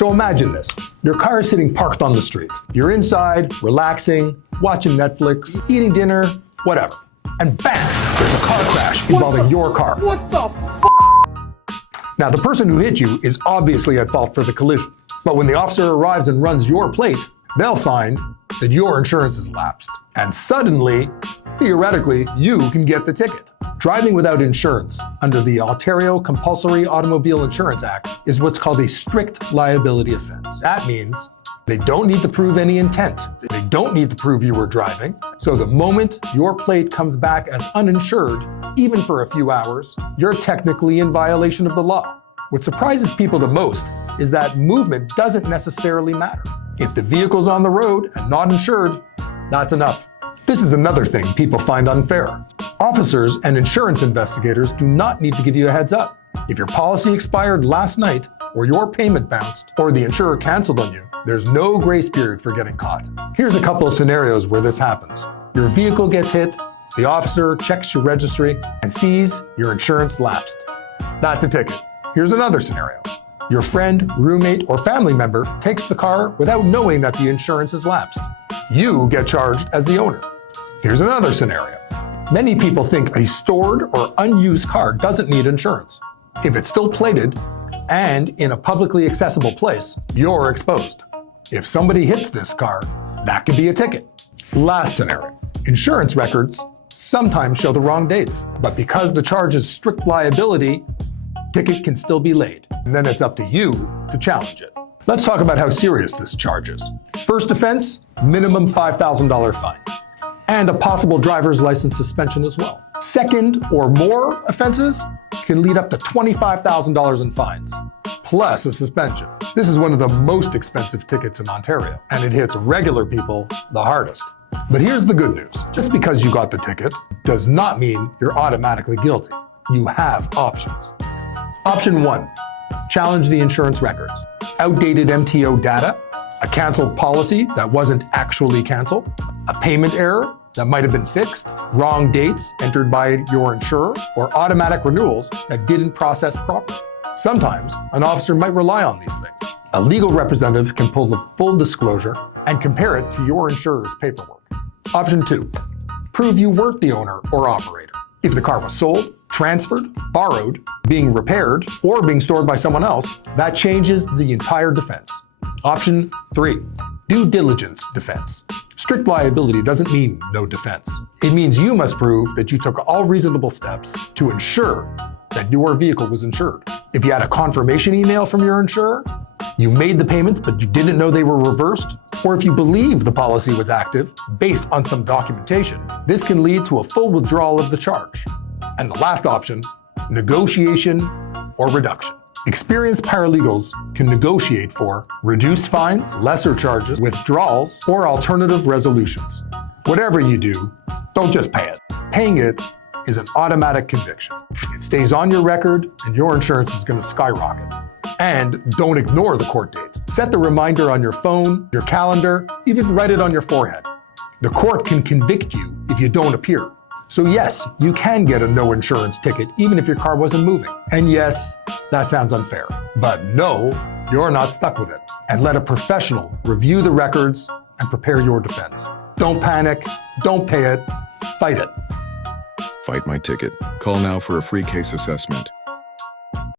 So imagine this. Your car is sitting parked on the street. You're inside, relaxing, watching Netflix, eating dinner, whatever. And bam! There's a car crash involving your car. What the f***? Now, the person who hit you is obviously at fault for the collision. But when the officer arrives and runs your plate, they'll find that your insurance is lapsed. And suddenly, theoretically, you can get the ticket. Driving without insurance under the Ontario Compulsory Automobile Insurance Act is what's called a strict liability offence. That means they don't need to prove any intent. They don't need to prove you were driving. So the moment your plate comes back as uninsured, even for a few hours, you're technically in violation of the law. What surprises people the most is that movement doesn't necessarily matter. If the vehicle's on the road and not insured, that's enough. This is another thing people find unfair. Officers and insurance investigators do not need to give you a heads up. If your policy expired last night, or your payment bounced, or the insurer canceled on you, there's no grace period for getting caught. Here's a couple of scenarios where this happens. Your vehicle gets hit, the officer checks your registry and sees your insurance lapsed. That's a ticket. Here's another scenario. Your friend, roommate, or family member takes the car without knowing that the insurance is lapsed. You get charged as the owner. Here's another scenario. Many people think a stored or unused car doesn't need insurance. If it's still plated and in a publicly accessible place, you're exposed. If somebody hits this car, that could be a ticket. Last scenario. Insurance records sometimes show the wrong dates, but because the charge is strict liability, ticket can still be laid, and then it's up to you to challenge it. Let's talk about how serious this charge is. First offense, minimum $5,000 fine, and a possible driver's license suspension as well. Second or more offenses can lead up to $25,000 in fines, plus a suspension. This is one of the most expensive tickets in Ontario, and it hits regular people the hardest. But here's the good news. Just because you got the ticket does not mean you're automatically guilty. You have options. Option 1, challenge the insurance records. Outdated MTO data, a canceled policy that wasn't actually canceled, a payment error that might have been fixed, wrong dates entered by your insurer, or automatic renewals that didn't process properly. Sometimes, an officer might rely on these things. A legal representative can pull the full disclosure and compare it to your insurer's paperwork. Option 2, prove you weren't the owner or operator. If the car was sold, transferred, borrowed, being repaired, or being stored by someone else, that changes the entire defense. Option 3, due diligence defense. Strict liability doesn't mean no defense. It means you must prove that you took all reasonable steps to ensure that your vehicle was insured. If you had a confirmation email from your insurer, you made the payments but you didn't know they were reversed, or if you believe the policy was active based on some documentation, this can lead to a full withdrawal of the charge. And the last option, negotiation or reduction. Experienced paralegals can negotiate for reduced fines, lesser charges, withdrawals, or alternative resolutions. Whatever you do, don't just pay it. Paying it is an automatic conviction. It stays on your record and your insurance is going to skyrocket. And don't ignore the court date. Set the reminder on your phone, your calendar, even write it on your forehead. The court can convict you if you don't appear. So yes, you can get a no insurance ticket even if your car wasn't moving. And yes, that sounds unfair. But no, you're not stuck with it. And let a professional review the records and prepare your defense. Don't panic, don't pay it, fight it. Fight my ticket. Call now for a free case assessment.